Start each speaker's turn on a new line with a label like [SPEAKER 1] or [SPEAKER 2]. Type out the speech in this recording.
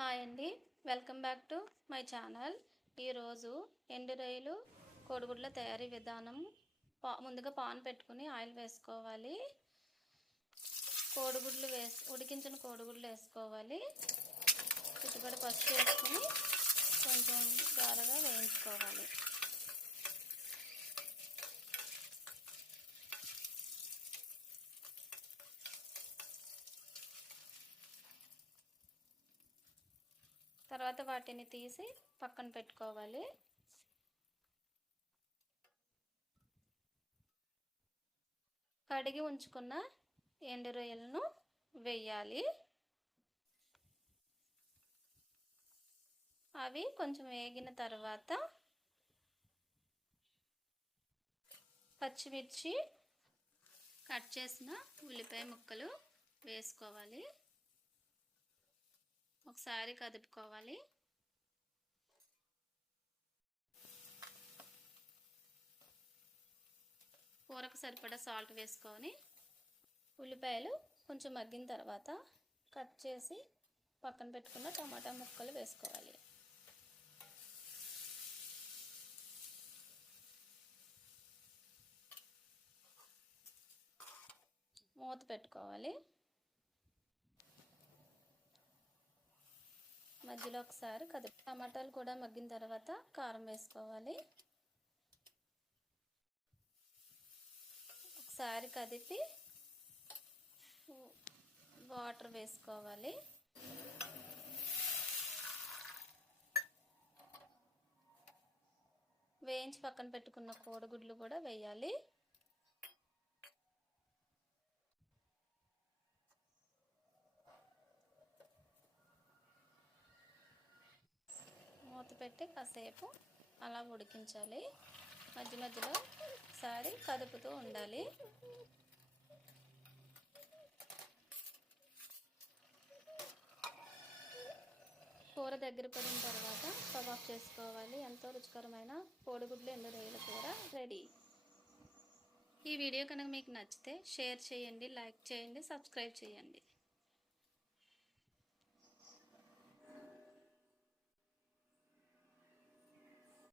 [SPEAKER 1] Hi అండి. Welcome back to my channel. ఈరోజు ఎండు రొయ్యలు కోడిగుడ్ల తయారీ విధానం పా ముందుగా పాన్ పెట్టుకుని ఆయిల్ వేసుకోవాలి. కోడిగుడ్లు వేసి ఉడికించిన కోడిగుడ్లు వేసుకోవాలి. చుట్టుపడి పసుపు వేసుకుని కొంచెం ద్వారగా వేయించుకోవాలి. తర్వాత వాటిని తీసి పక్కన పెట్టుకోవాలి. కడిగి ఉంచుకున్న ఎండు రొయ్యలను వేయాలి. అవి కొంచెం వేగిన తర్వాత పచ్చిమిర్చి కట్ చేసిన ఉల్లిపాయ ముక్కలు వేసుకోవాలి. ఒకసారి కదుపుకోవాలి. కూరకు సరిపడా సాల్ట్ వేసుకొని ఉల్లిపాయలు కొంచెం మగ్గిన తర్వాత కట్ చేసి పక్కన పెట్టుకున్న టమాటా ముక్కలు వేసుకోవాలి. మూత పెట్టుకోవాలి. మధ్యలో ఒకసారి కదిపి టమాటాలు కూడా మగ్గిన తర్వాత కారం వేసుకోవాలి. ఒకసారి కదిపి వాటర్ వేసుకోవాలి. వేయించి పక్కన పెట్టుకున్న కోడిగుడ్లు కూడా వేయాలి. మూత పెట్టి కాసేపు అలా ఉడికించాలి. మధ్య మధ్యలో సారి కదుపుతూ ఉండాలి. కూర దగ్గర పడిన తర్వాత స్టవ్ ఆఫ్ చేసుకోవాలి. ఎంతో రుచికరమైన కోడిగుడ్లు ఎండు రొయ్యల కూర రెడీ. ఈ వీడియో కనుక మీకు నచ్చితే షేర్ చేయండి లైక్ చేయండి సబ్స్క్రైబ్ చేయండి.